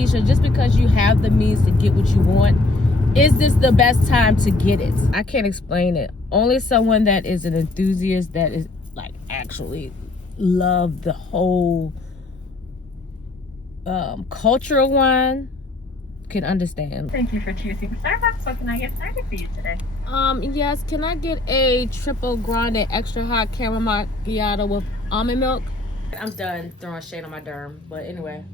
Keisha, just because you have the means to get what you want, is this the best time to get it? I can't explain it. Only someone that is an enthusiast, that is like actually love the whole cultural wine, can understand. Thank you for choosing Starbucks. What can I get started for you today? Yes, can I get a triple grande extra hot caramel macchiato with almond milk? I'm done throwing shade on my derm, but anyway.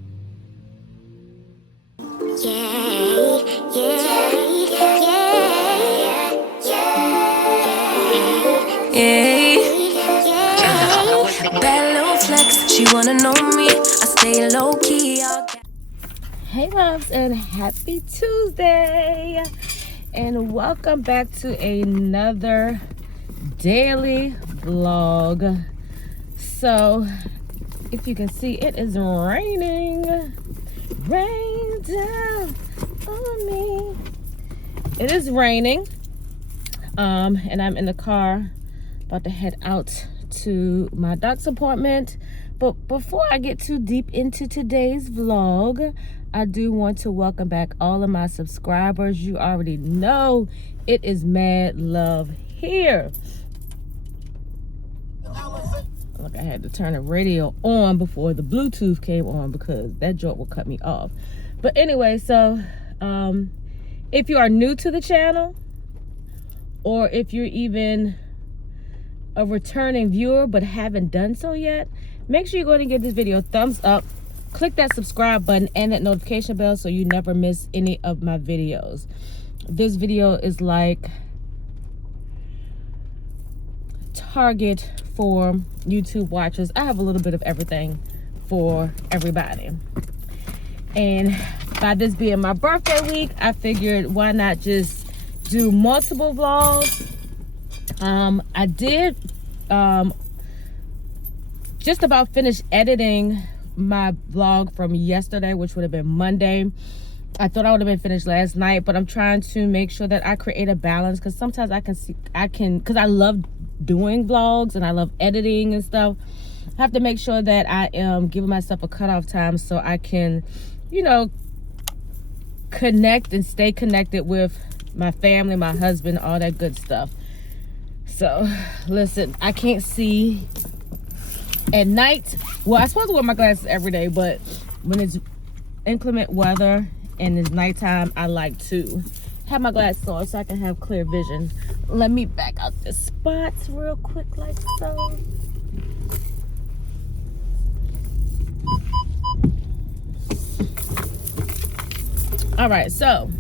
Bad little flex, she wanna know me. I stay low key. Hey loves, and happy Tuesday, and welcome back to another daily vlog. So if you can see, it is raining. Rain down on me. It is raining, and I'm in the car about to head out to my doctor's appointment. But before I get too deep into today's vlog, I do want to welcome back all of my subscribers. You already know it is mad love here. Look, I had to turn the radio on before the Bluetooth came on because that joint will cut me off. But anyway, so if you are new to the channel, or if you're even a returning viewer but haven't done so yet, make sure you go ahead and give this video a thumbs up. Click that subscribe button and that notification bell so you never miss any of my videos. This video is like target for YouTube watchers. I have a little bit of everything for everybody. And by this being my birthday week, I figured why not just do multiple vlogs. I did just about finish editing my vlog from yesterday, which would have been Monday. I thought I would have been finished last night, but I'm trying to make sure that I create a balance, because sometimes because I love doing vlogs and I love editing and stuff. I have to make sure that I am giving myself a cutoff time so I can, you know, connect and stay connected with my family, my husband, all that good stuff. So listen, I can't see at night. Well, I'm supposed to wear my glasses every day, but when it's inclement weather and it's nighttime, I like to have my glasses on so I can have clear vision. Let me back out the spots real quick like so. All right, so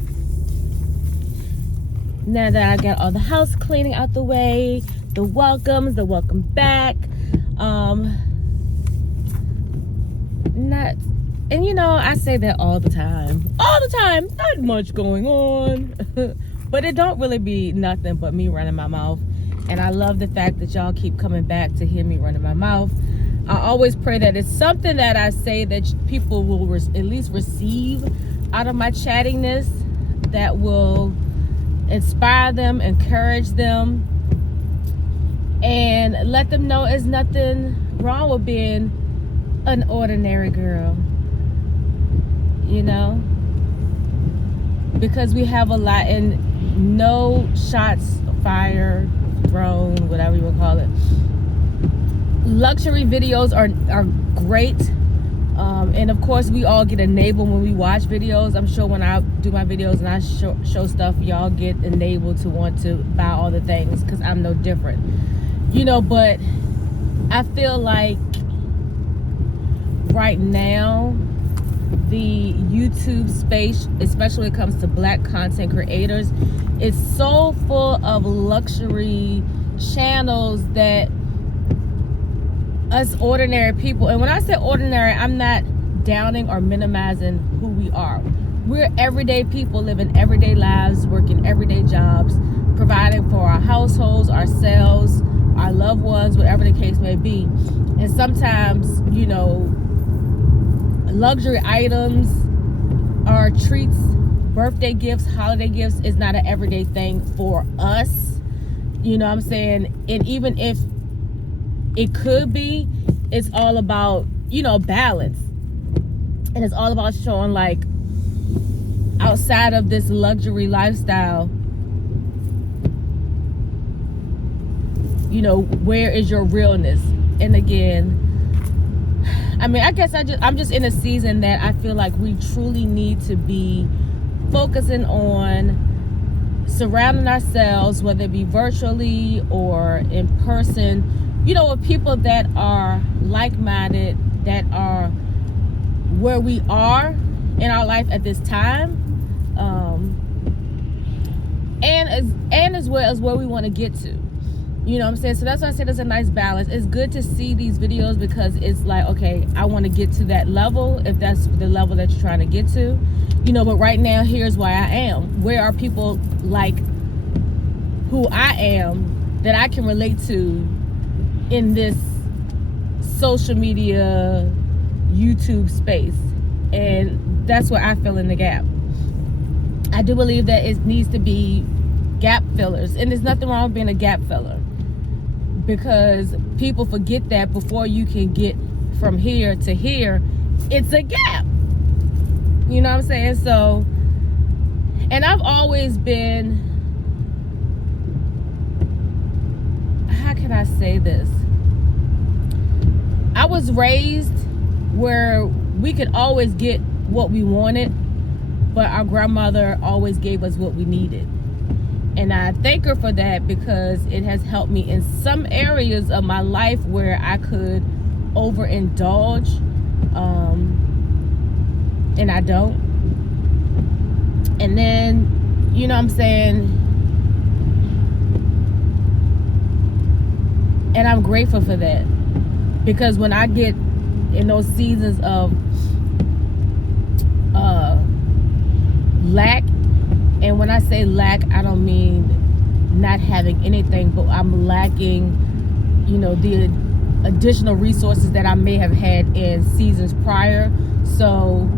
now that I got all the house cleaning out the way, the welcome back, and you know, I say that all the time, not much going on, but it don't really be nothing but me running my mouth. And I love the fact that y'all keep coming back to hear me running my mouth. I always pray that it's something that I say that people will at least receive out of my chattiness, that will inspire them, encourage them, and let them know there's nothing wrong with being an ordinary girl, you know, because we have a lot, and no shots fired, thrown, whatever you would call it. Luxury videos are great, and of course we all get enabled when we watch videos. I'm sure when I do my videos and I show stuff, y'all get enabled to want to buy all the things, because I'm no different, you know. But I feel like right now the YouTube space, especially when it comes to Black content creators, is so full of luxury channels that us ordinary people, and when I say ordinary, I'm not downing or minimizing who we are. We're everyday people living everyday lives, working everyday jobs, providing for our households, ourselves, our loved ones, whatever the case may be. And sometimes, you know, luxury items or treats, birthday gifts, holiday gifts is not an everyday thing for us. You know what I'm saying? And even if it could be, it's all about, you know, balance. And it's all about showing, like, outside of this luxury lifestyle, you know, where is your realness? And again, I mean, I guess I'm just in a season that I feel like we truly need to be focusing on surrounding ourselves, whether it be virtually or in person, you know, with people that are like-minded, that are where we are in our life at this time, and as well as where we want to get to. You know what I'm saying? So that's why I said it's a nice balance. It's good to see these videos because it's like, okay, I want to get to that level, if that's the level that you're trying to get to. You know, but right now, here's why I am. Where are people like who I am that I can relate to in this social media, YouTube space? And that's where I fill in the gap. I do believe that it needs to be gap fillers. And there's nothing wrong with being a gap filler, because people forget that before you can get from here to here, it's a gap. You know what I'm saying? So, and I've always been, how can I say this? I was raised where we could always get what we wanted, but our grandmother always gave us what we needed. And I thank her for that, because it has helped me in some areas of my life where I could overindulge, and I don't. And then, you know what I'm saying? And I'm grateful for that, because when I get in those seasons of lack, and when I say lack, I don't mean not having anything, but I'm lacking, you know, the additional resources that I may have had in seasons prior. So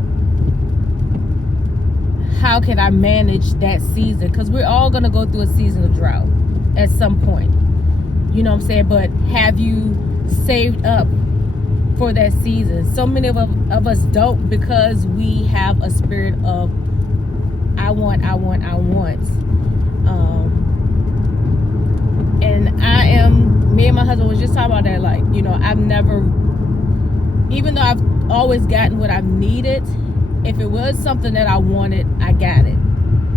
how can I manage that season? Because we're all going to go through a season of drought at some point. You know what I'm saying? But have you saved up for that season? So many of us don't, because we have a spirit of I want. And me and my husband was just talking about that. Like, you know, I've never, even though I've always gotten what I've needed, if it was something that I wanted, I got it.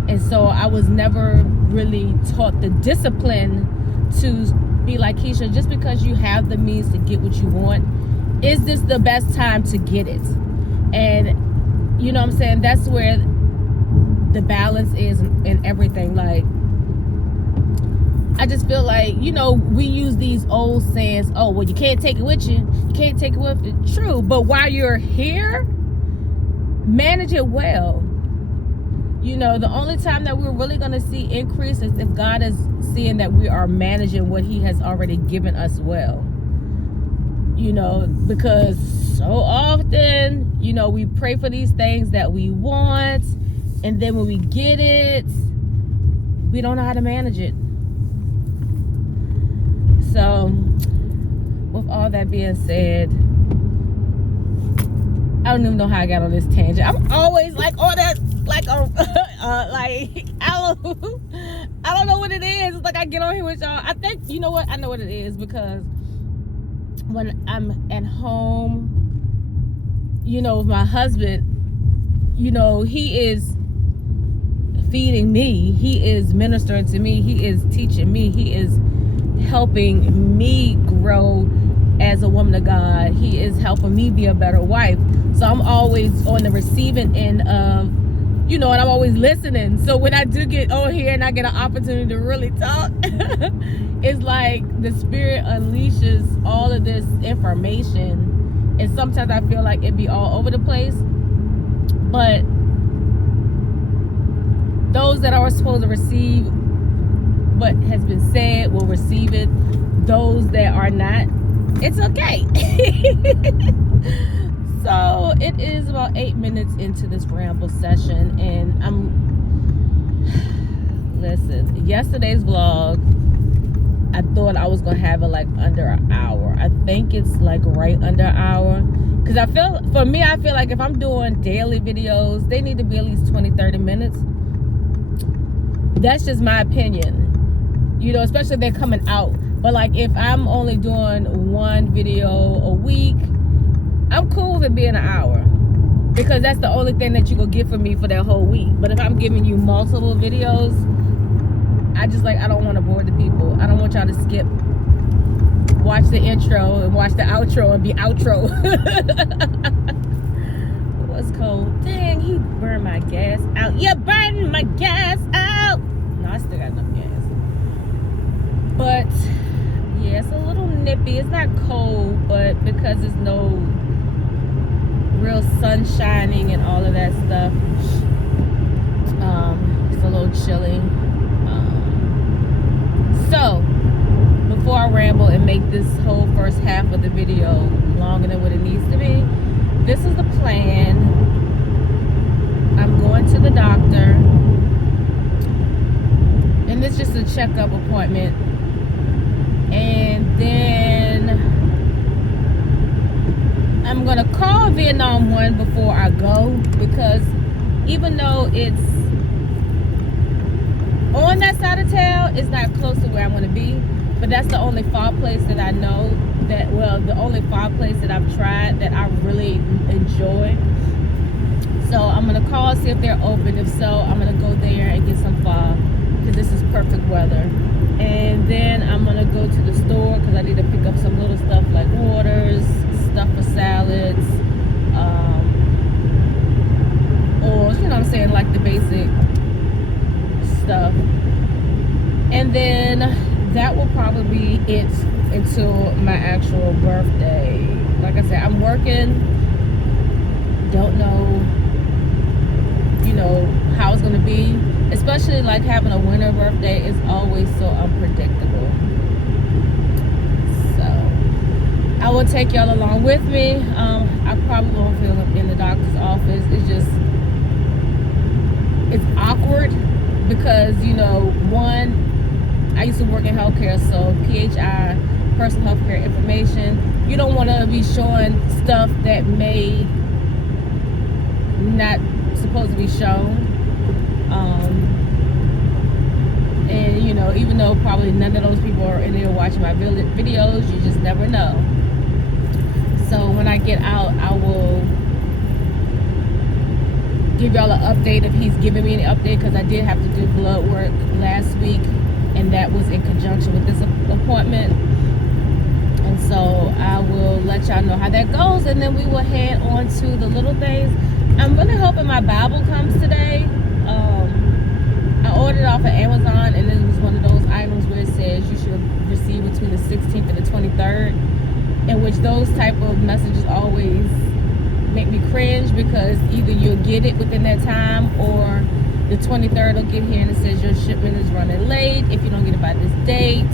And so I was never really taught the discipline to be like, Keisha, just because you have the means to get what you want, is this the best time to get it? And you know what I'm saying? That's where the balance is in everything. Like, I just feel like, you know, we use these old sayings, oh, well, you can't take it with you. You can't take it with you. True, but while you're here, manage it well. You know, the only time that we're really going to see increase is if God is seeing that we are managing what he has already given us well. You know, because so often, you know, we pray for these things that we want, and then when we get it, we don't know how to manage it. So, with all that being said, I don't even know how I got on this tangent. I'm always like on that, like like I don't know what it is. It's like I get on here with y'all. I think, you know what? I know what it is, because when I'm at home, you know, with my husband, you know, he is feeding me, he is ministering to me, he is teaching me, he is helping me grow as a woman of God, he is helping me be a better wife. So I'm always on the receiving end of, you know, and I'm always listening. So when I do get on here and I get an opportunity to really talk, it's like the Spirit unleashes all of this information, and sometimes I feel like it be all over the place, but those that are supposed to receive what has been said will receive it. Those that are not, it's okay. So it is about 8 minutes into this ramble session, and listen, yesterday's vlog I thought I was gonna have it like under an hour. I think it's like right under an hour. Cause I feel like if I'm doing daily videos, they need to be at least 20-30 minutes. That's just my opinion. You know, especially if they're coming out. But like if I'm only doing one video a week, I'm cool with it being an hour. Because that's the only thing that you gonna get from me for that whole week. But if I'm giving you multiple videos, I don't want to bore the people. I don't want y'all to skip, watch the intro and watch the outro and be outro. What's cold? Dang, he burned my gas out. You burned my gas out. No, I still got enough gas. But yeah, it's a little nippy. It's not cold, but because there's no real sun shining and all of that stuff, it's a little chilly. So before I ramble and make this whole first half of the video longer than what it needs to be, this is the plan. I'm going to the doctor, and it's just a checkup appointment, and then I'm gonna call Vietnam 1 before I go, because even though it's on that side of town, it's not close to where I'm gonna be. But that's the only far place that I know that, well, the only far place that I've tried that I really enjoy. So I'm gonna call, see if they're open. If so, I'm gonna go there and get some pho, because this is perfect weather. And then I'm gonna go to the store because I need to pick up some little stuff like waters, stuff for salads, oils, you know what I'm saying, like the basic stuff. And then that will probably be it until my actual birthday. Like I said, I'm working, don't know, you know, how it's gonna be, especially like having a winter birthday is always so unpredictable. So I will take y'all along with me. I probably won't feel in the doctor's office. It's awkward because, you know, one, I used to work in healthcare, so PHI, personal healthcare information, you don't want to be showing stuff that may not supposed to be shown. And, you know, even though probably none of those people are in there watching my videos, you just never know. So when I get out, I will give y'all an update if he's giving me an update, because I did have to do blood work last week, and that was in conjunction with this appointment. And so I will let y'all know how that goes, and then we will head on to the little things. I'm really hoping my Bible comes today. I ordered it off of Amazon, and it was one of those items where it says you should receive between the 16th and the 23rd, in which those type of messages always make me cringe, because either you'll get it within that time, or the 23rd will get here and it says your shipment is running late. If you don't get it by this date,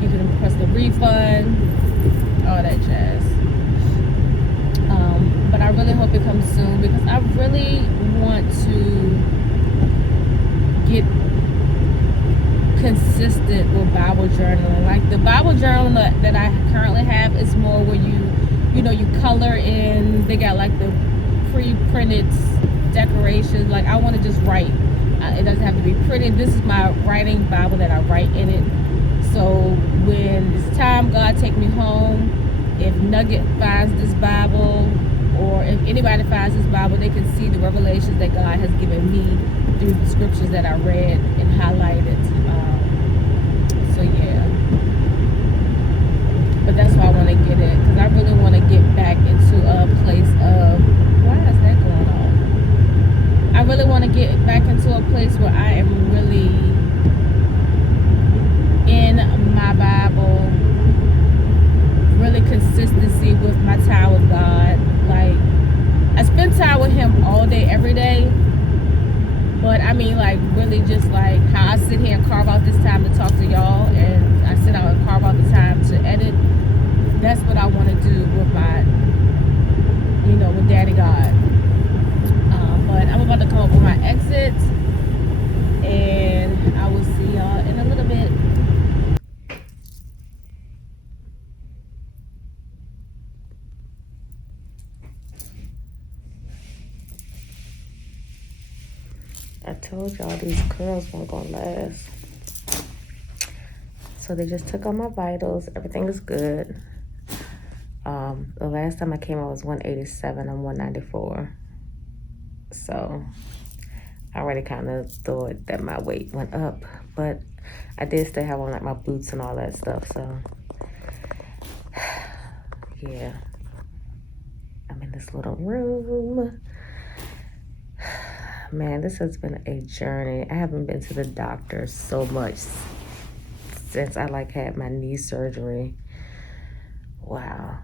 you can request a refund, all that jazz. But I really hope it comes soon, because I really want to get consistent with Bible journaling. Like the Bible journal that I currently have is more where you know, you color in. They got like the pre-printed decorations. Like I want to just write. It doesn't have to be printed. This is my writing Bible that I write in it. So when it's time God take me home, if Nugget finds this Bible, or if anybody finds this Bible, they can see the revelations that God has given me through the scriptures that I read and highlighted. So yeah. But that's why I want to get it, because I really want to get back into a place of, why is that going on? I really want to get back into a place where I am really in my Bible, really consistency with my time with God. Like, I spend time with him all day, every day. But I mean, like, really just like how I sit here and carve out this time to talk to y'all, and I sit out and carve out the time to edit. That's what I want to do with my, you know, with Daddy God. But I'm about to come up with my exit, and I will see y'all in a little bit. I told y'all these curls weren't gonna last. So they just took all my vitals. Everything is good. The last time I came, I was 187. I'm 194. So I already kind of thought that my weight went up, but I did still have on like my boots and all that stuff. So yeah, I'm in this little room. Man, this has been a journey. I haven't been to the doctor so much since I like had my knee surgery. Wow.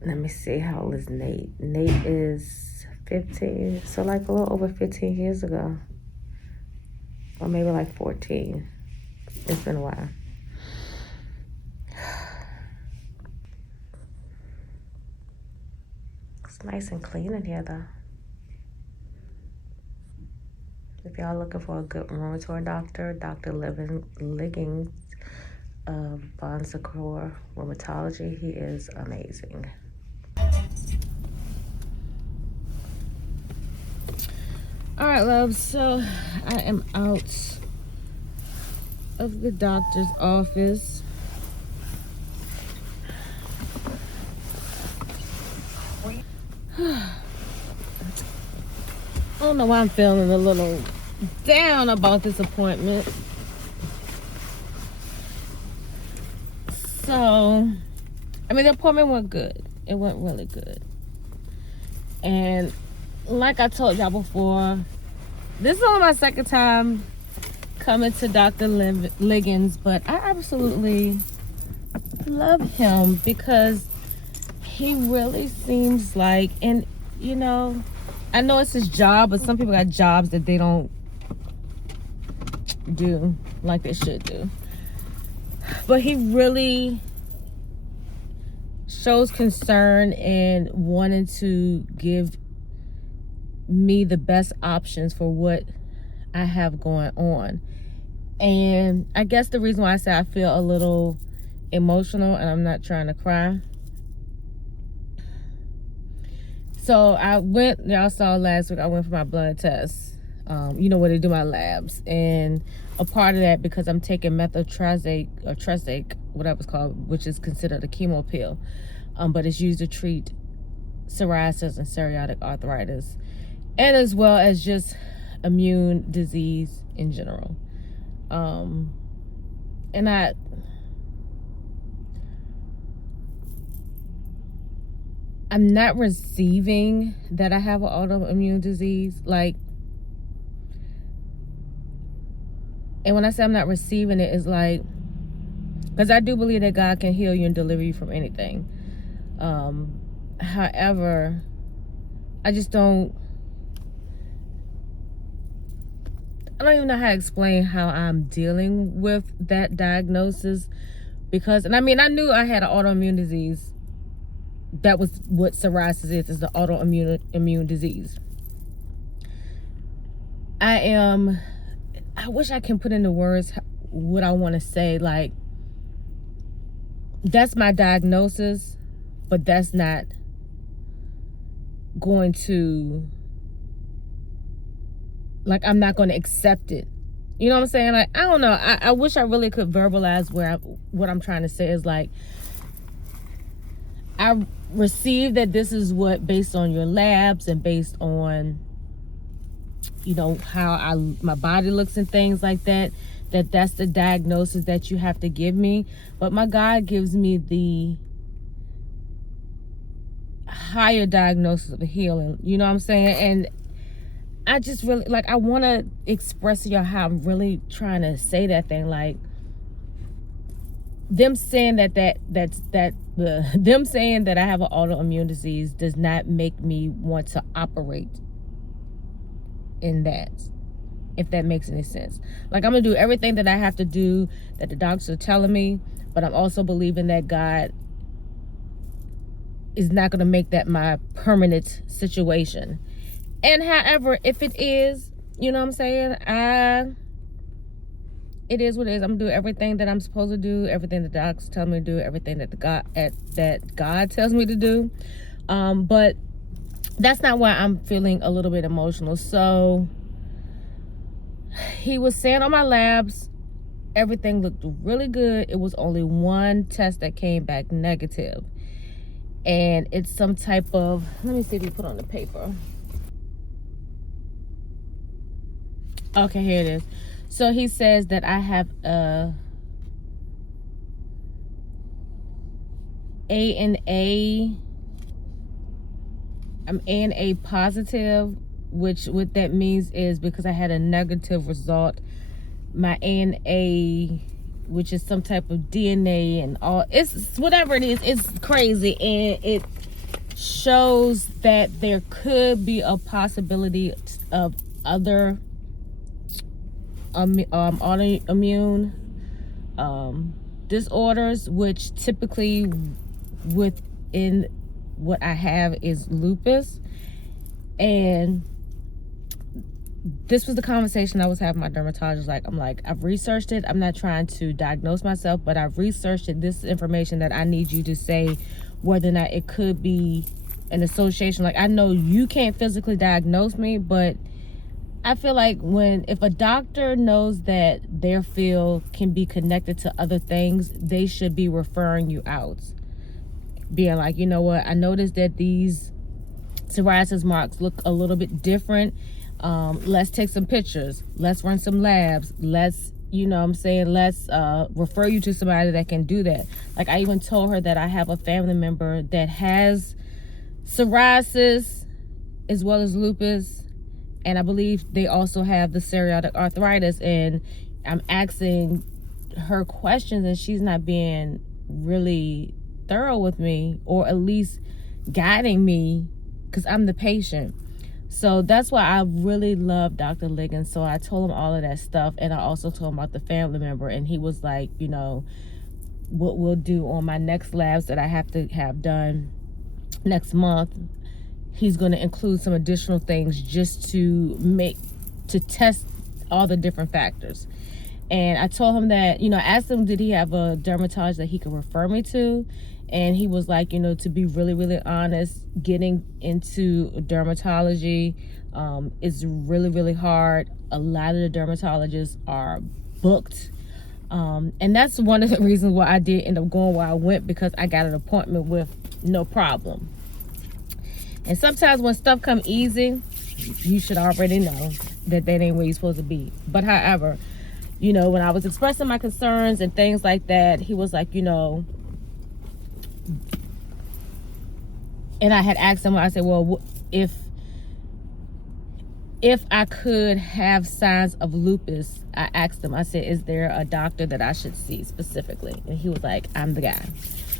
Let me see, how old is Nate? Nate is 15, so like a little over 15 years ago. Or maybe like 14. It's been a while. It's nice and clean in here though. If y'all looking for a good rheumatoid doctor, Dr. Liggins of Bon Secours Rheumatology, he is amazing. All right, loves, so I am out of the doctor's office. I don't know why I'm feeling a little down about this appointment. So, I mean, the appointment went good. It went really good. And like I told y'all before, this is only my second time coming to Dr. Liggins, but I absolutely love him because he really seems like, and you know, I know it's his job, but some people got jobs that they don't do like they should do. But he really shows concern and wanting to give me the best options for what I have going on. And I guess the reason why I say I feel a little emotional, and I'm not trying to cry. So I went, y'all saw last week, I went for my blood test. You know, where they do my labs. And a part of that, because I'm taking methotrexate, or Tresic, whatever it's called, which is considered a chemo pill. But it's used to treat psoriasis and psoriatic arthritis, and as well as just immune disease in general. And I'm not receiving that I have an autoimmune disease, like, and when I say I'm not receiving it, it's like, because I do believe that God can heal you and deliver you from anything. However, I don't even know how to explain how I'm dealing with that diagnosis, because, and I mean, I knew I had an autoimmune disease. That was what psoriasis is the autoimmune disease. I wish I can put into words what I want to say. Like, that's my diagnosis, but that's not going to, like, I'm not going to accept it. You know what I'm saying? Like, I don't know. I wish I really could verbalize what I'm trying to say is, like, I received that this is what, based on your labs and based on, you know, how my body looks and things like that, that's the diagnosis that you have to give me. But my God gives me the higher diagnosis of healing. You know what I'm saying? And I just really, like, I want to express to y'all how I'm really trying to say that thing. Like, them saying them saying that I have an autoimmune disease does not make me want to operate in that, if that makes any sense. Like, I'm gonna do everything that I have to do that the doctors are telling me, but I'm also believing that God is not gonna make that my permanent situation. And however, if it is, you know what I'm saying, it is what it is. I'm gonna do everything that I'm supposed to do, everything the doctors tell me to do, everything that God tells me to do. But that's not why I'm feeling a little bit emotional. So he was saying on my labs, everything looked really good. It was only one test that came back negative. And it's some type of, let me see if he put on the paper. Okay, here it is. So he says that I have a ANA. I'm ANA positive, which what that means is because I had a negative result, my ANA, which is some type of DNA and all, it's whatever it is, it's crazy, and it shows that there could be a possibility of other autoimmune disorders, which typically within what I have is lupus. And this was the conversation I was having with my dermatologist. I'm like, I've researched it. I'm not trying to diagnose myself, but I've researched it. This information that I need you to say whether or not it could be an association. Like, I know you can't physically diagnose me, but I feel like if a doctor knows that their field can be connected to other things, they should be referring you out. Being like, you know what, I noticed that these psoriasis marks look a little bit different. Let's take some pictures. Let's run some labs. Let's, let's refer you to somebody that can do that. Like, I even told her that I have a family member that has psoriasis as well as lupus. And I believe they also have the psoriatic arthritis. And I'm asking her questions and she's not being really thorough with me, or at least guiding me, because I'm the patient. So that's why I really love Dr. Liggins. So I told him all of that stuff, and I also told him about the family member, and he was like, what we'll do on my next labs that I have to have done next month, he's going to include some additional things just to test all the different factors. And I told him that, I asked him, did he have a dermatologist that he could refer me to? And he was like, to be really, really honest, getting into dermatology is really, really hard. A lot of the dermatologists are booked. And that's one of the reasons why I did end up going where I went, because I got an appointment with no problem. And sometimes when stuff come easy, you should already know that ain't where you're supposed to be. But however, when I was expressing my concerns and things like that, he was like, and I had asked him, I said, well, if I could have signs of lupus, I asked him, I said, is there a doctor that I should see specifically? And he was like, I'm the guy.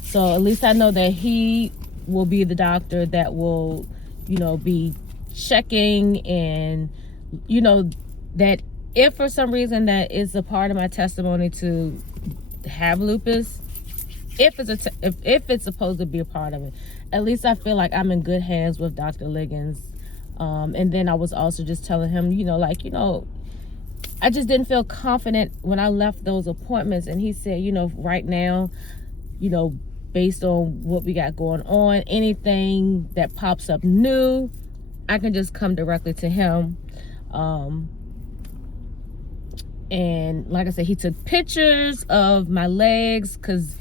So at least I know that he will be the doctor that will, be checking, and, that if for some reason that is a part of my testimony to have lupus, if it's supposed to be a part of it, at least I feel like I'm in good hands with Dr. Liggins. And then I was also just telling him, I just didn't feel confident when I left those appointments. And he said, right now, based on what we got going on, anything that pops up new, I can just come directly to him. And like I said, he took pictures of my legs, because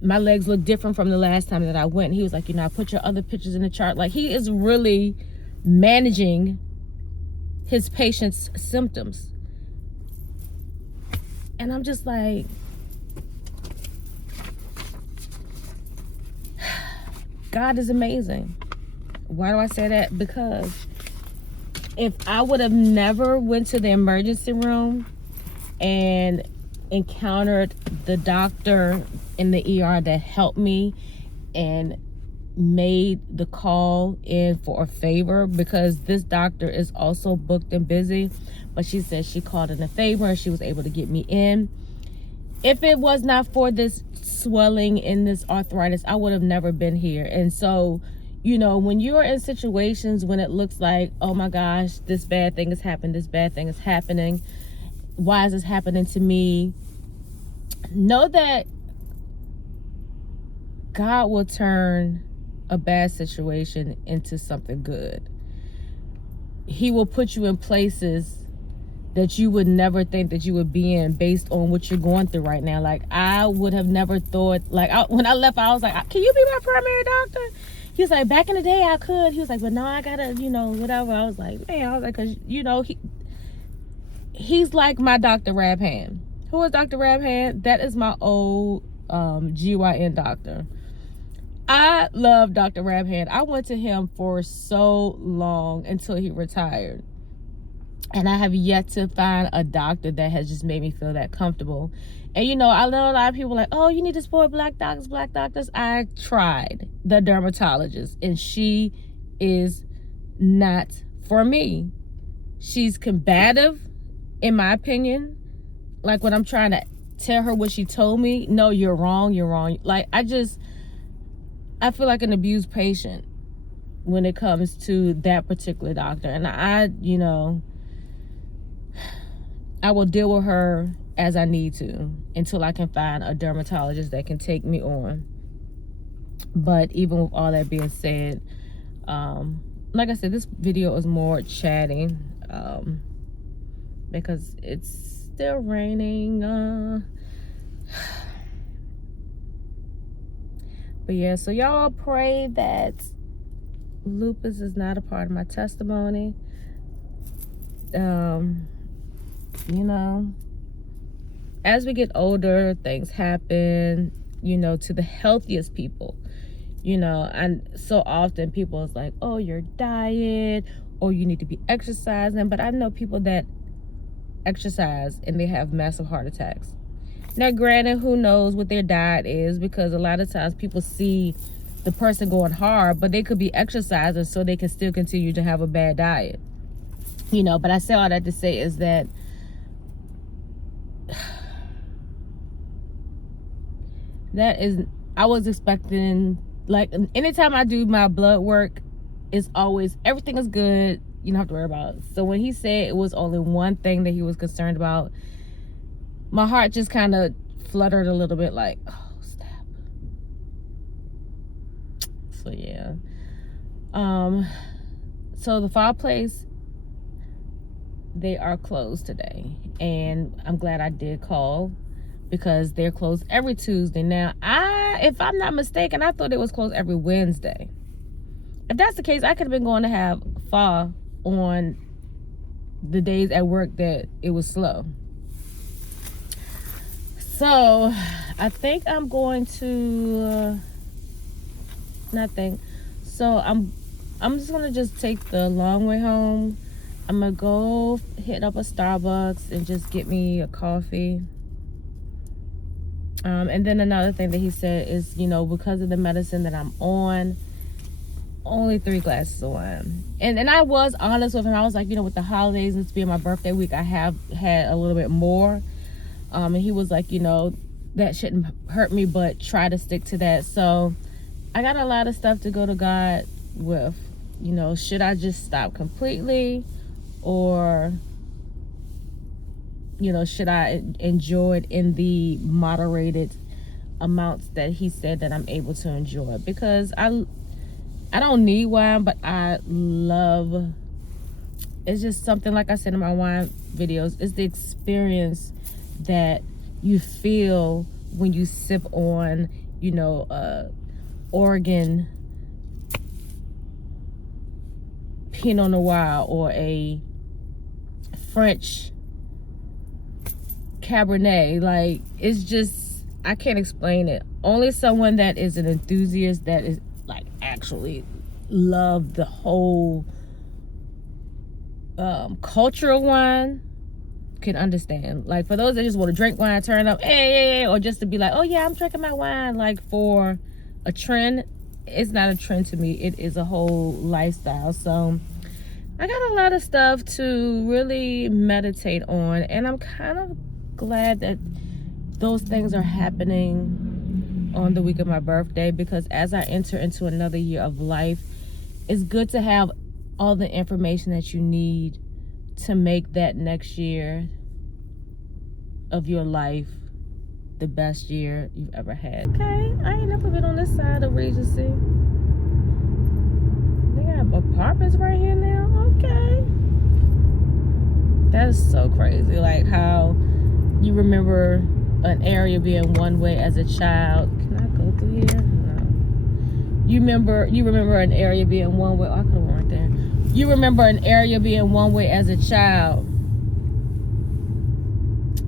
my legs look different from the last time that I went. He was like, I put your other pictures in the chart. Like, he is really managing his patient's symptoms. And I'm just like, God is amazing. Why do I say that? Because if I would have never went to the emergency room and encountered the doctor in the ER that helped me and made the call in for a favor, because this doctor is also booked and busy, but she said she called in a favor and she was able to get me in. If it was not for this swelling and this arthritis, I would have never been here. And so, when you're in situations when it looks like, oh my gosh, this bad thing has happened, this bad thing is happening, why is this happening to me? Know that God will turn a bad situation into something good. He will put you in places that you would never think that you would be in based on what you're going through right now. Like, I would have never thought, like, when I left, I was like, can you be my primary doctor? He was like, back in the day I could. He was like, but now I gotta, whatever. I was like, man, I was like, cause he's like my Dr. Rabhan. Who is Dr. Rabhan? That is my old GYN doctor. I love Dr. Rabhan. I went to him for so long until he retired. And I have yet to find a doctor that has just made me feel that comfortable. And, I know a lot of people like, oh, you need to support black doctors. I tried the dermatologist, and she is not for me. She's combative, in my opinion. Like, when I'm trying to tell her what she told me, no, you're wrong. Like, I feel like an abused patient when it comes to that particular doctor. And I will deal with her as I need to until I can find a dermatologist that can take me on. But even with all that being said, like I said, this video is more chatting because it's still raining. But yeah, so y'all pray that lupus is not a part of my testimony. As we get older, things happen, to the healthiest people. And so often people is like, oh, your diet, or you need to be exercising. But I know people that exercise and they have massive heart attacks. Now, granted, who knows what their diet is, because a lot of times people see the person going hard, but they could be exercising so they can still continue to have a bad diet. But I say all that to say is that I was expecting, like, anytime I do my blood work, it's always, everything is good. You don't have to worry about it. So when he said it was only one thing that he was concerned about, my heart just kind of fluttered a little bit, like, oh, snap. So yeah. So the fireplace, they are closed today, and I'm glad I did call because they're closed every Tuesday. Now, if I'm not mistaken, I thought it was closed every Wednesday. If that's the case, I could have been going to have pho on the days at work that it was slow. So I think I'm going to so I'm just gonna just take the long way home. I'm gonna go hit up a Starbucks and just get me a coffee. And then another thing that he said is, because of the medicine that I'm on, only 3 glasses of wine. And I was honest with him. I was like, with the holidays and it's being my birthday week, I have had a little bit more. And he was like, that shouldn't hurt me, but try to stick to that. So I got a lot of stuff to go to God with. Should I just stop completely, or should I enjoy it in the moderated amounts that he said that I'm able to enjoy? Because I don't need wine, but I love, it's just something, like I said in my wine videos, it's the experience that you feel when you sip on, Oregon Pinot Noir or a French Cabernet. Like, it's just, I can't explain it. Only someone that is an enthusiast, that is like actually love the whole culture of wine, can understand. Like, for those that just want to drink wine, turn up, hey, or just to be like, oh yeah, I'm drinking my wine, like for a trend, it's not a trend to me. It is a whole lifestyle. So I got a lot of stuff to really meditate on, and I'm kind of glad that those things are happening on the week of my birthday, because as I enter into another year of life, it's good to have all the information that you need to make that next year of your life the best year you've ever had. Okay, I ain't never been on this side of Regency. have apartments right here now. Okay. That's so crazy. Like how you remember an area being one way as a child. Can I go through here? No. You remember an area being one way. Oh, I could have went right there. You remember an area being one way as a child.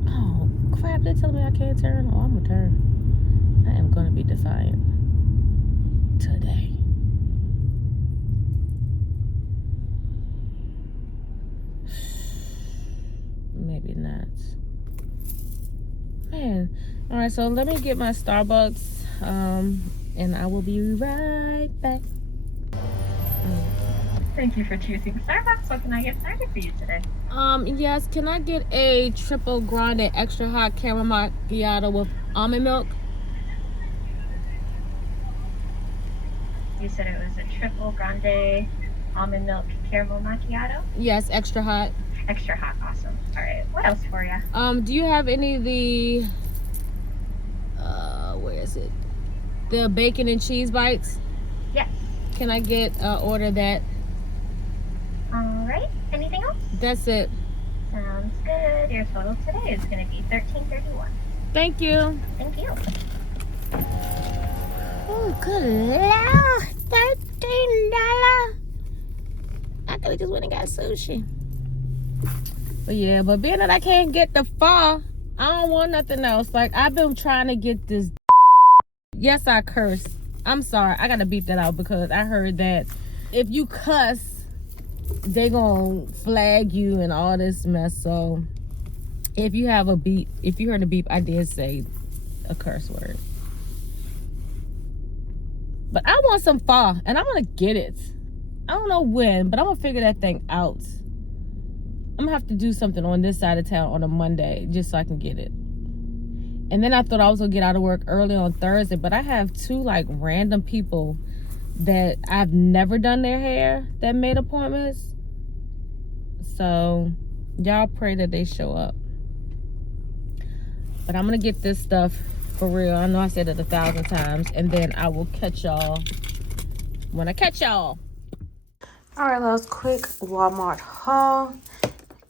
Oh crap! They're telling me I can't turn. Oh, I'm gonna turn. I am gonna be defiant today. Maybe not. Man. All right, so let me get my Starbucks, and I will be right back. Thank you for choosing Starbucks. What can I get started for you today? Yes, can I get a triple grande extra hot caramel macchiato with almond milk? You said it was a triple grande almond milk caramel macchiato? Yes, extra hot. Extra hot, awesome. All right, what else for you? Do you have any of the, where is it? The bacon and cheese bites? Yes. Can I get, order that? All right, anything else? That's it. Sounds good. Your total today is going to be $13.31. Thank you. Thank you. Oh, good Lord. $13. I could have just went and got sushi. But yeah, but being that I can't get the pho, I don't want nothing else. Like, I've been trying to get this. Yes, I curse. I'm sorry. I got to beep that out because I heard that if you cuss, they gonna flag you and all this mess. So if you have a beep, if you heard a beep, I did say a curse word. But I want some pho, and I'm gonna get it. I don't know when, but I'm gonna figure that thing out. I'm gonna have to do something on this side of town on a Monday just so I can get it. And then I thought I was gonna get out of work early on Thursday, but I have two like random people that I've never done their hair that made appointments. So y'all pray that they show up. But I'm gonna get this stuff for real. I know I said it 1,000 times, and then I will catch y'all when I catch y'all. All right, let's quick Walmart haul.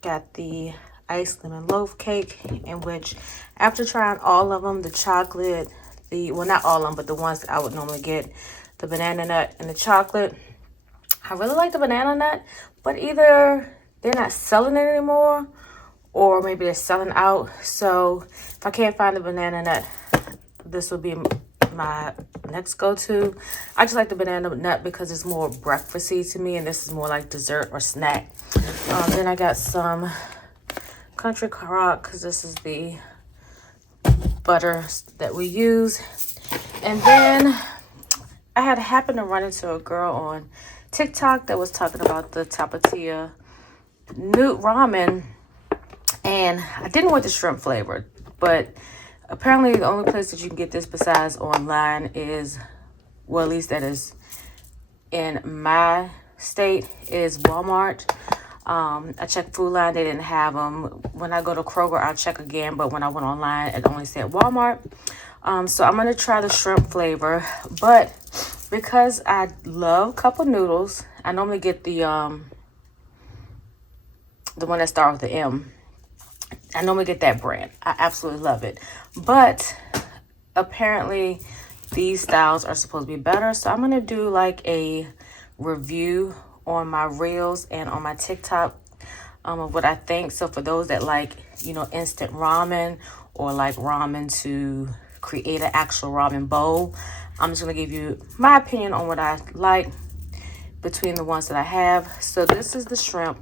Got the iced lemon loaf cake, in which after trying all of them, the chocolate, well, not all of them, but the ones that I would normally get, the banana nut and the chocolate, I really like the banana nut, but either they're not selling it anymore or maybe they're selling out. So if I can't find the banana nut, this will be my next go-to. I just like the banana nut because it's more breakfasty to me, and this is more like dessert or snack. Then I got some Country Crock because this is the butter that we use. And then I had happened to run into a girl on TikTok that was talking about the Tapatía Newt ramen, and I didn't want the shrimp flavor, but apparently the only place that you can get this besides online is, well, at least that is in my state, is Walmart. I checked Food Line, they didn't have them. When I go to Kroger, I'll check again, but when I went online, it only said Walmart. So I'm going to try the shrimp flavor, but because I love cup of noodles, I normally get the one that starts with the M. I normally get that brand. I absolutely love it. But apparently these styles are supposed to be better. So I'm going to do like a review on my reels and on my TikTok of what I think. So for those that like, you know, instant ramen or like ramen to create an actual ramen bowl, I'm just going to give you my opinion on what I like between the ones that I have. So this is the shrimp.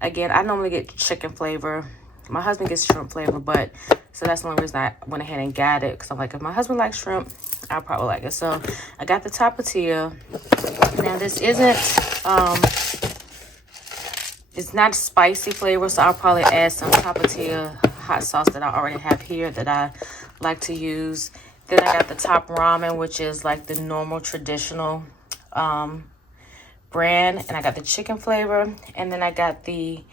Again, I normally get chicken flavor. My husband gets shrimp flavor, but so that's the only reason I went ahead and got it, because I'm like, if my husband likes shrimp, I'll probably like it. So I got the Tapatía. Now this isn't it's not spicy flavor, so I'll probably add some Tapatía hot sauce that I already have here that I like to use. Then I got the Top Ramen, which is like the normal traditional brand, and I got the chicken flavor. And then I got the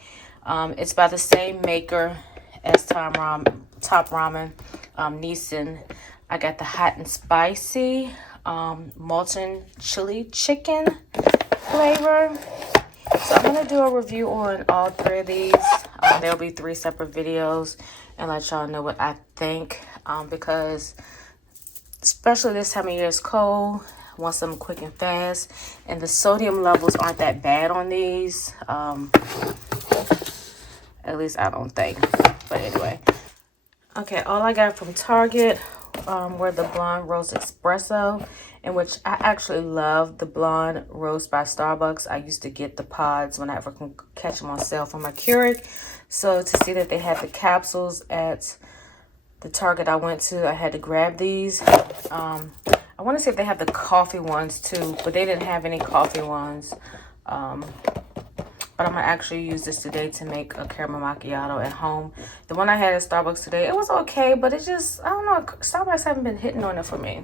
it's by the same maker as Top Ramen, Nissan. I got the hot and spicy molten chili chicken. flavor. So I'm gonna do a review on all 3 of these. There'll be 3 separate videos and let y'all know what I think, because especially this time of year, it's cold. I want something quick and fast, and the sodium levels aren't that bad on these. At least I don't think. But anyway, okay, all I got from Target were the Blonde Roast Espresso, in which I actually love the Blonde Roast by Starbucks. I used to get the pods when I ever can catch them on sale from my Keurig. So to see that they had the capsules at the Target I went to, I had to grab these. I want to see if they have the coffee ones too, but they didn't have any coffee ones. But I'm going to actually use this today to make a caramel macchiato at home. The one I had at Starbucks today, it was okay, but it just, I don't know, Starbucks haven't been hitting on it for me.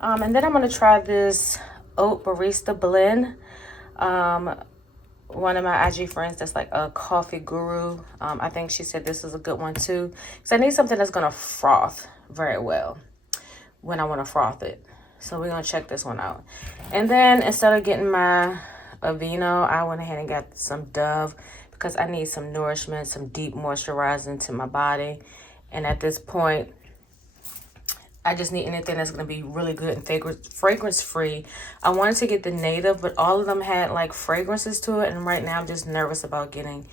And then I'm going to try this oat barista blend. One of my IG friends that's like a coffee guru, I think she said this is a good one too. So I need something that's going to froth very well when I want to froth it. So we're going to check this one out. And then instead of getting my Aveeno, I went ahead and got some Dove because I need some nourishment, some deep moisturizing to my body. And at this point, I just need anything that's going to be really good and fragrance free. I wanted to get the native, but all of them had like fragrances to it. And right now I'm just nervous about getting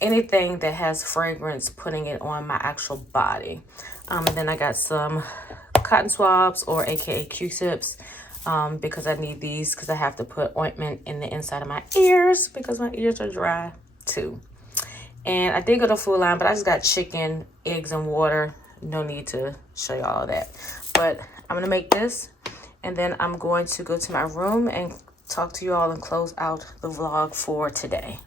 anything that has fragrance, putting it on my actual body. And then I got some cotton swabs, or AKA Q-tips. Because I need these because I have to put ointment in the inside of my ears because my ears are dry too. And I did go to Food Line, but I just got chicken, eggs, and water. No need to show you all of that. But I'm going to make this, and then I'm going to go to my room and talk to you all and close out the vlog for today.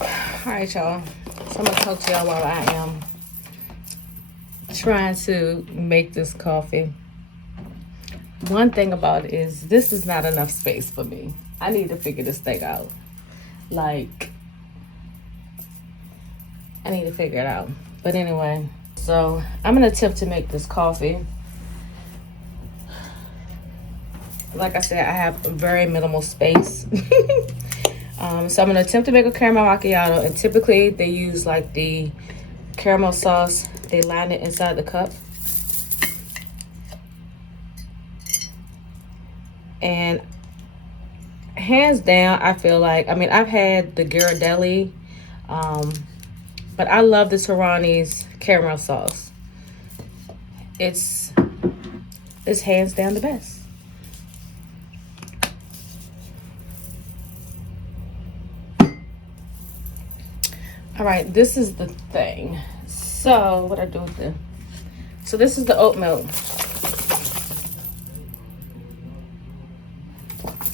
All right, y'all. So I'm going to talk to y'all while I am trying to make this coffee. One thing about it is this is not enough space for me. I need to figure this thing out. Like, I need to figure it out. But anyway, so I'm gonna attempt to make this coffee. Like I said, I have very minimal space. So I'm gonna attempt to make a caramel macchiato, and typically they use like the caramel sauce. They line it inside the cup. And hands down, I feel like, I mean, I've had the Ghirardelli, but I love the Torani's caramel sauce. It's hands down the best. All right, this is the thing. So what I do with the, so this is the oat milk.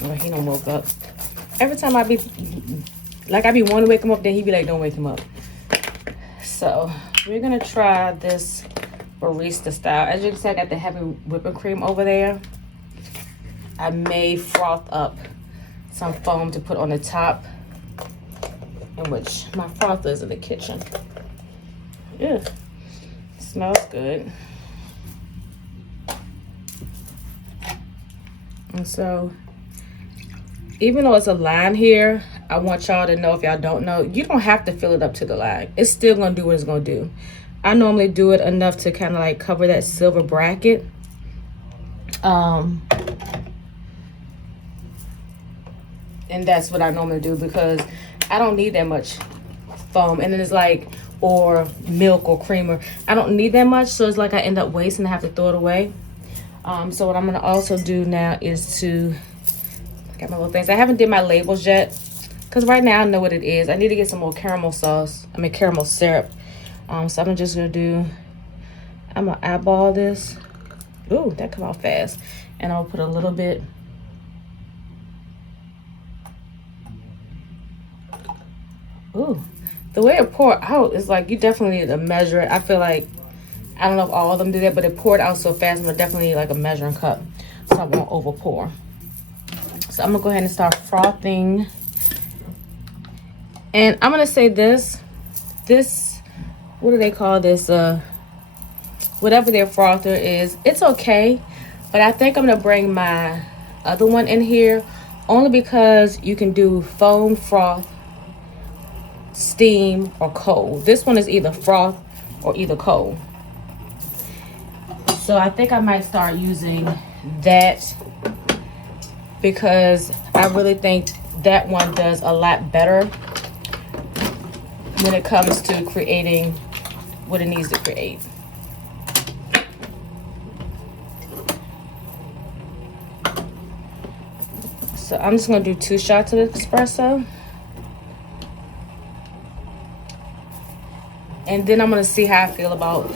Oh, he done woke up. Every time I be wanting to wake him up, then he be like, don't wake him up. So we're gonna try this barista style. As you can see, I got the heavy whipping cream over there. I may froth up some foam to put on the top, in which my frother is in the kitchen. Yeah, smells good. And so, even though it's a line here, I want y'all to know, if y'all don't know, you don't have to fill it up to the line. It's still gonna do what it's gonna do. I normally do it enough to kind of like cover that silver bracket. And that's what I normally do because I don't need that much foam. And then it's like, or milk or creamer. I don't need that much, so it's like I end up wasting and have to throw it away. So what I'm gonna also do now is to, got my little things. I haven't did my labels yet because right now I know what it is. I need to get some more caramel sauce. I mean caramel syrup. So I'm just gonna do, I'm gonna eyeball this. Ooh, that come out fast. And I'll put a little bit. Ooh, the way it poured out is like, you definitely need to measure it. I feel like, I don't know if all of them do that, but it poured out so fast. I'm gonna definitely need like a measuring cup so I won't over pour. So I'm gonna go ahead and start frothing. And I'm gonna say this, what do they call this? Whatever their frother is, it's okay. But I think I'm gonna bring my other one in here only because you can do foam, froth, steam, or cold. This one is either froth or either cold. So I think I might start using that because I really think that one does a lot better when it comes to creating what it needs to create. So I'm just gonna do 2 shots of espresso. And then I'm gonna see how I feel about,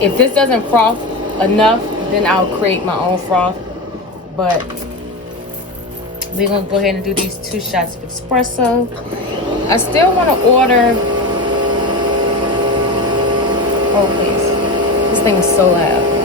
if this doesn't froth enough, then I'll create my own froth. But we're gonna go ahead and do these 2 shots of espresso. I still wanna order, oh please, this thing is so loud.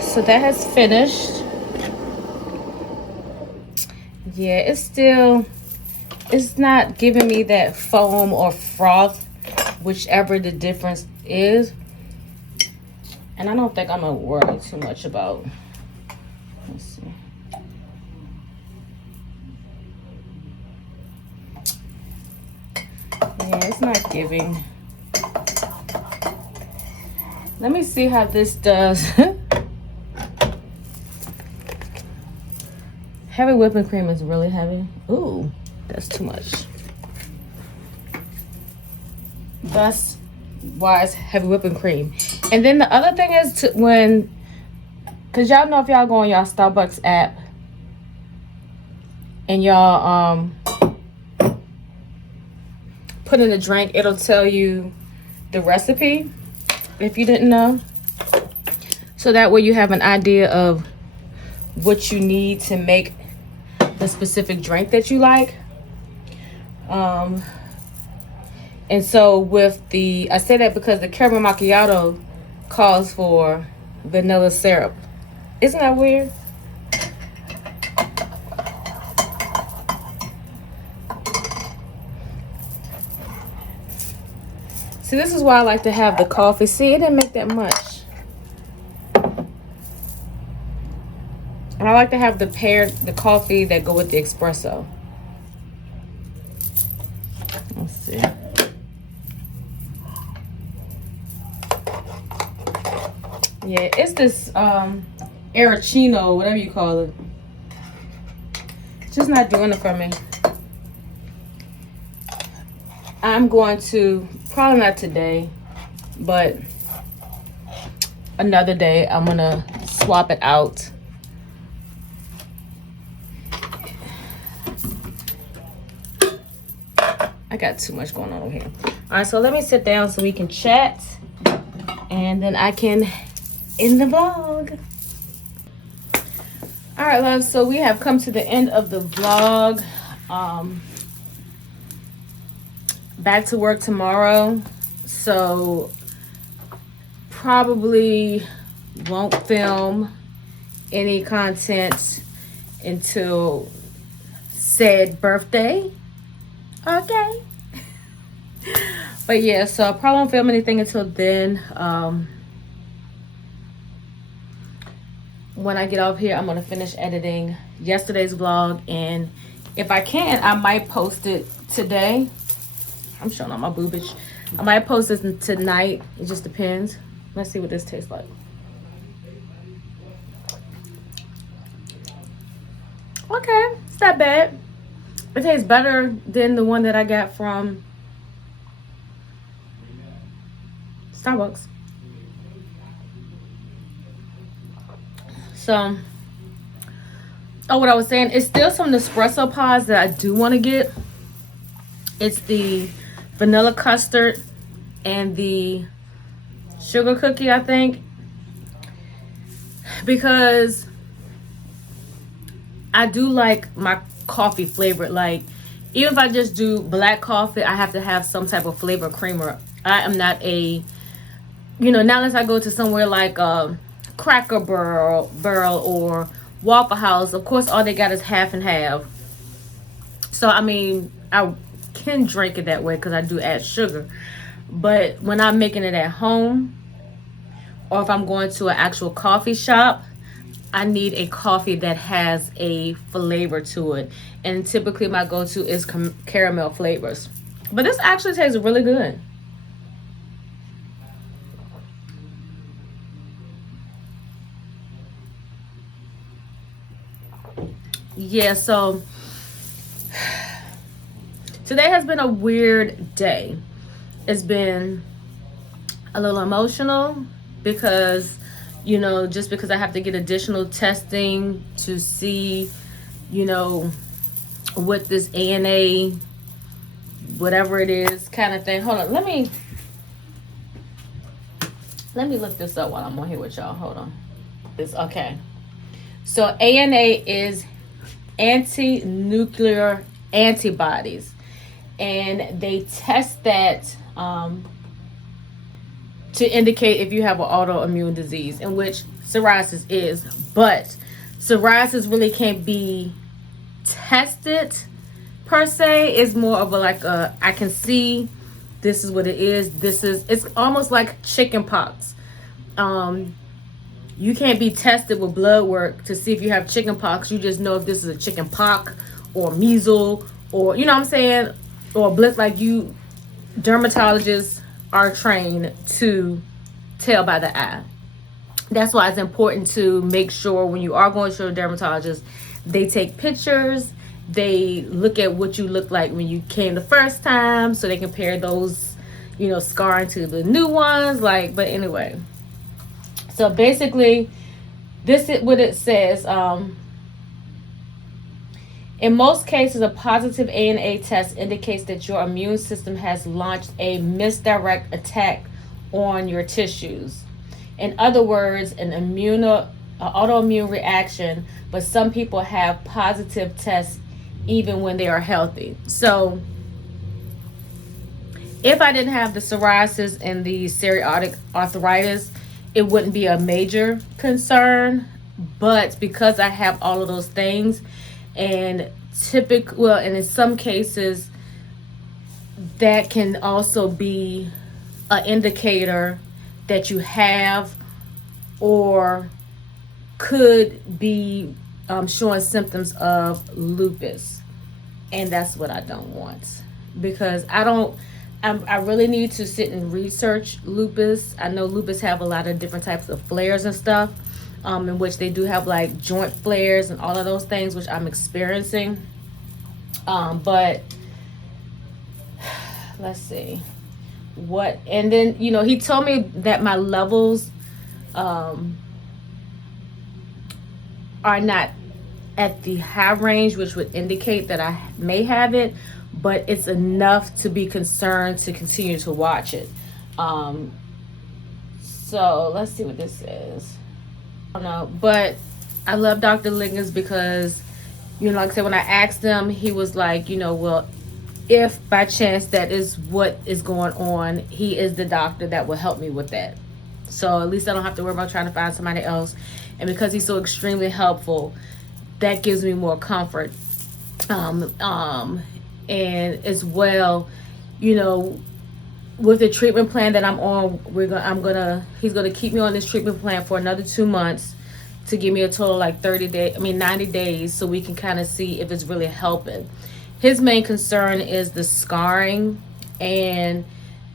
So that has finished. Yeah, it's not giving me that foam or froth, whichever the difference is. And I don't think I'm gonna worry too much about, let's see. Yeah, it's not giving. Let me see how this does. Heavy whipping cream is really heavy. Ooh, that's too much. That's why it's heavy whipping cream. And then the other thing is cause y'all know, if y'all go on y'all Starbucks app and y'all put in a drink, it'll tell you the recipe if you didn't know. So that way you have an idea of what you need to make the specific drink that you like. And so with I say that because the caramel macchiato calls for vanilla syrup. Isn't that weird? See, this is why I like to have the coffee. See, it didn't make that much. And I like to have the coffee that go with the espresso. Let's see. Yeah, it's this Arancino, whatever you call it. It's just not doing it for me. I'm going to, probably not today, but another day, I'm gonna swap it out. I got too much going on over here. All right, so let me sit down so we can chat, and then I can end the vlog. All right, love, so we have come to the end of the vlog. Back to work tomorrow, so probably won't film any content until said birthday. Okay. But yeah, so I probably won't film anything until then. When I get off here, I'm gonna finish editing yesterday's vlog, and if I can, I might post it today. I'm showing all my boobage. I might post this tonight. It just depends. Let's see what this tastes like. Okay, it's not bad. It tastes better than the one that I got from Starbucks. So, oh, what I was saying, it's still some Nespresso pods that I do want to get. It's the vanilla custard and the sugar cookie, I think, because I do like my coffee flavored. Like, even if I just do black coffee, I have to have some type of flavor creamer. I am not a, not unless I go to somewhere like Cracker Barrel or Waffle House, of course, all they got is half and half. So, I mean, I can drink it that way because I do add sugar. But when I'm making it at home, or if I'm going to an actual coffee shop, I need a coffee that has a flavor to it. And typically my go-to is caramel flavors. But this actually tastes really good. Yeah, so today has been a weird day. It's been a little emotional because, you know, just because I have to get additional testing to see, you know, what this ANA, whatever it is, kind of thing. Hold on, let me look this up while I'm on here with y'all. Hold on. It's okay. So ANA is anti-nuclear antibodies, and they test that to indicate if you have an autoimmune disease, in which psoriasis is. But psoriasis really can't be tested per se. It's more of a like a, I can see this is what it is. It's almost like chicken pox. You can't be tested with blood work to see if you have chicken pox. You just know if this is a chicken pox or measles, or, you know what I'm saying, or blitz. Like, you dermatologists are trained to tell by the eye. That's why it's important to make sure when you are going to a dermatologist, they take pictures, they look at what you look like when you came the first time, so they compare those, you know, scarring to the new ones. Like, but anyway, so basically this is what it says. In most cases, a positive ANA test indicates that your immune system has launched a misdirect attack on your tissues. In other words, an autoimmune reaction, but some people have positive tests even when they are healthy. So if I didn't have the psoriasis and the psoriatic arthritis, it wouldn't be a major concern. But because I have all of those things, and and in some cases that can also be an indicator that you have or could be showing symptoms of lupus. And that's what I don't want, because I really need to sit and research lupus. I know lupus have a lot of different types of flares and stuff, in which they do have like joint flares and all of those things, which I'm experiencing. But let's see what, and then, you know, he told me that my levels are not at the high range, which would indicate that I may have it, but it's enough to be concerned to continue to watch it. So let's see what this says. I don't know, but I love Dr. Liggins because, you know, like I said, when I asked him, he was like, you know, well, if by chance that is what is going on, he is the doctor that will help me with that. So at least I don't have to worry about trying to find somebody else. And because he's so extremely helpful, that gives me more comfort. And as well, you know, with the treatment plan that I'm on, he's gonna keep me on this treatment plan for another 2 months to give me a total like 90 days, so we can kind of see if it's really helping. His main concern is the scarring, and,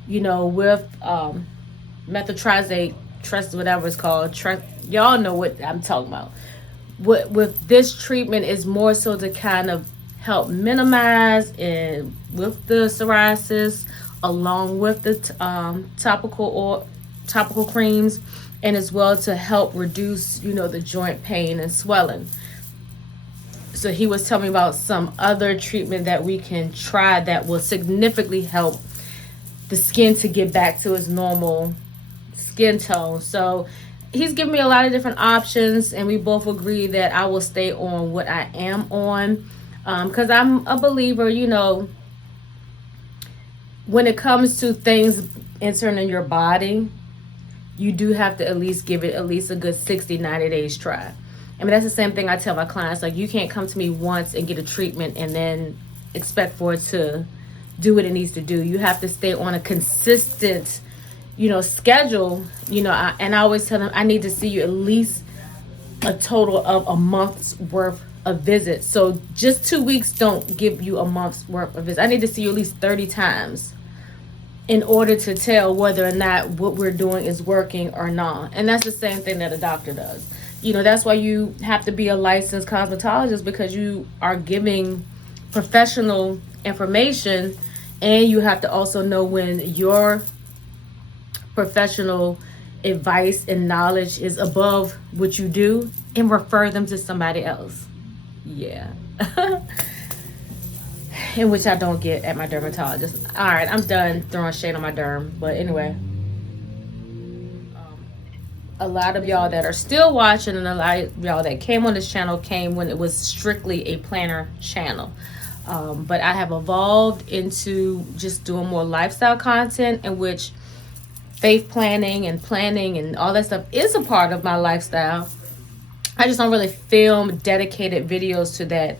you know, with methotrexate, whatever it's called, y'all know what I'm talking about. With this treatment is more so to kind of help minimize and with the psoriasis, along with the topical creams, and as well to help reduce, you know, the joint pain and swelling. So he was telling me about some other treatment that we can try that will significantly help the skin to get back to its normal skin tone. So he's given me a lot of different options, and we both agree that I will stay on what I am on, because I'm a believer, you know, when it comes to things entering in your body, you do have to at least give it at least a good 60-90 days try. I mean, that's the same thing I tell my clients. Like, you can't come to me once and get a treatment and then expect for it to do what it needs to do. You have to stay on a consistent, schedule. And I always tell them I need to see you at least a total of a month's worth of visits. So just 2 weeks don't give you a month's worth of visits. I need to see you at least 30 times in order to tell whether or not what we're doing is working or not. And that's the same thing that a doctor does. That's why you have to be a licensed cosmetologist, because you are giving professional information, and you have to also know when your professional advice and knowledge is above what you do and refer them to somebody else. Yeah. In which I don't get at my dermatologist. All right, I'm done throwing shade on my derm. But anyway, a lot of y'all that are still watching, and a lot of y'all that came on this channel came when it was strictly a planner channel. But I have evolved into just doing more lifestyle content, in which faith planning and all that stuff is a part of my lifestyle. I just don't really film dedicated videos to that.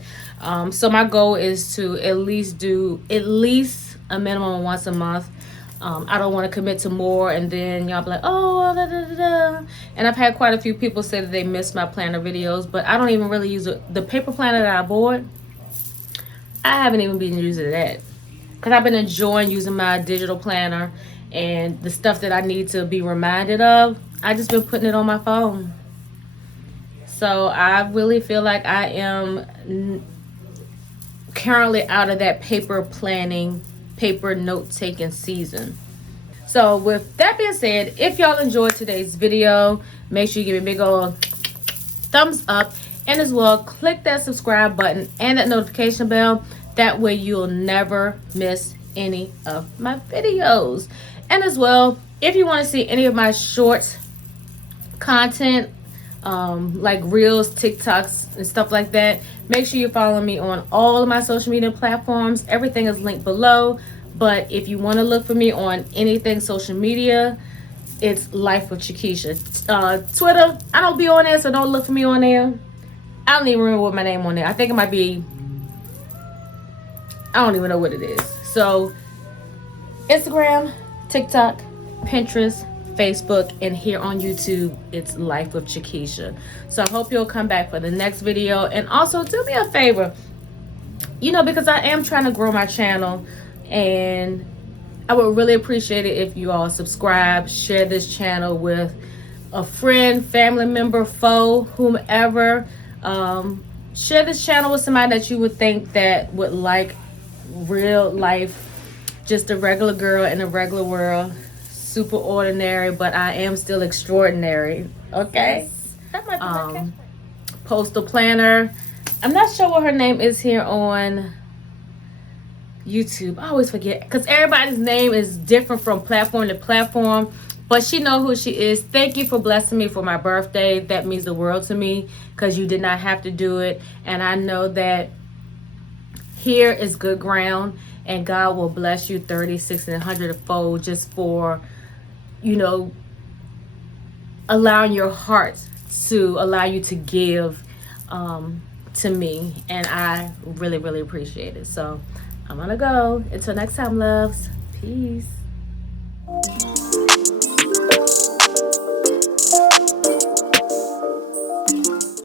So my goal is to at least do a minimum once a month. I don't want to commit to more, and then y'all be like, oh, da, da, da, da. And I've had quite a few people say that they miss my planner videos, but I don't even really use the paper planner that I bought. I haven't even been using that, because I've been enjoying using my digital planner, and the stuff that I need to be reminded of, I just been putting it on my phone. So I really feel like I am currently out of that paper planning, paper note-taking season. So with that being said, if y'all enjoyed today's video, make sure you give me a big old thumbs up, and as well click that subscribe button and that notification bell. That way you'll never miss any of my videos. And as well, if you want to see any of my short content, like reels, TikToks, and stuff like that, make sure you follow me on all of my social media platforms. Everything is linked below. But if you want to look for me on anything social media, it's Life with Chiquisha. Twitter, I don't be on there, so don't look for me on there. I don't even remember what my name on there. I think it might be, I don't even know what it is. So Instagram, TikTok, Pinterest, Facebook, and here on YouTube, it's Life with Chiquisha. So I hope you'll come back for the next video. And also do me a favor, because I am trying to grow my channel, and I would really appreciate it if you all subscribe, share this channel with a friend, family member, foe, whomever. Share this channel with somebody that you would think that would like real life, just a regular girl in a regular world. Super ordinary, but I am still extraordinary. Okay. That might be my catchphrase. Postal planner. I'm not sure what her name is here on YouTube. I always forget, because everybody's name is different from platform to platform, but she know who she is. Thank you for blessing me for my birthday. That means the world to me, because you did not have to do it, and I know that here is good ground, and God will bless you 30, 60, and 100-fold just for allowing your heart to allow you to give to me, and I really, really appreciate it. So I'm gonna go. Until next time, loves. Peace.